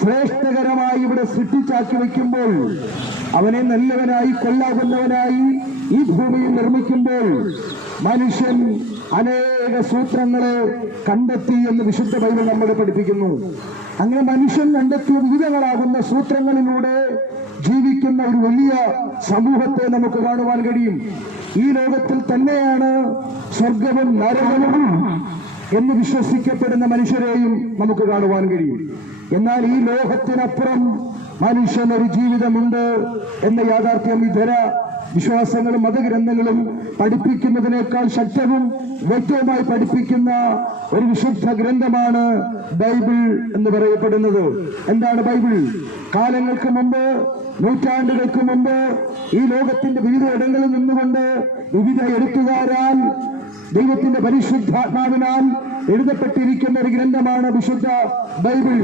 ശ്രേഷ്ഠകരമായി ഇവിടെ സൃഷ്ടിച്ചാക്കി വയ്ക്കുമ്പോൾ, അവനെ നല്ലവനായി കൊല്ലാകുന്നവനായി ഈ ഭൂമിയിൽ നിർമ്മിക്കുമ്പോൾ മനുഷ്യൻ അനേക സൂത്രങ്ങളെ കണ്ടെത്തി എന്ന് വിശുദ്ധ ബൈബിൾ നമ്മളെ പഠിപ്പിക്കുന്നു. അങ്ങനെ മനുഷ്യൻ കണ്ടെത്തിയ വിവിധങ്ങളാകുന്ന സൂത്രങ്ങളിലൂടെ ജീവിക്കുന്ന ഒരു വലിയ സമൂഹത്തെ നമുക്ക് കാണുവാൻ കഴിയും. ഈ ലോകത്തിൽ തന്നെയാണ് സ്വർഗവും നരകവും എന്ന് വിശ്വസിക്കപ്പെടുന്ന മനുഷ്യരെയും നമുക്ക് കാണുവാൻ കഴിയും. എന്നാൽ ഈ ലോകത്തിനപ്പുറം മനുഷ്യനൊരു ജീവിതമുണ്ട് എന്ന യാഥാർത്ഥ്യം ഇതര വിശ്വാസങ്ങളും മതഗ്രന്ഥങ്ങളും പഠിപ്പിക്കുന്നതിനേക്കാൾ ശക്തവും വ്യക്തവുമായി പഠിപ്പിക്കുന്ന ഒരു വിശുദ്ധ ഗ്രന്ഥമാണ് ബൈബിൾ എന്ന് പറയപ്പെടുന്നത്. എന്താണ് ബൈബിൾ? കാലങ്ങൾക്ക് മുമ്പ്, നൂറ്റാണ്ടുകൾക്ക് മുമ്പ് ഈ ലോകത്തിന്റെ വിവിധ ഇടങ്ങളിൽ നിന്നുകൊണ്ട് വിവിധ എഴുത്തുകാരാൽ ദൈവത്തിന്റെ പരിശുദ്ധാത്മാവിനാൽ എഴുതപ്പെട്ടിരിക്കുന്ന ഒരു ഗ്രന്ഥമാണ് വിശുദ്ധ ബൈബിൾ.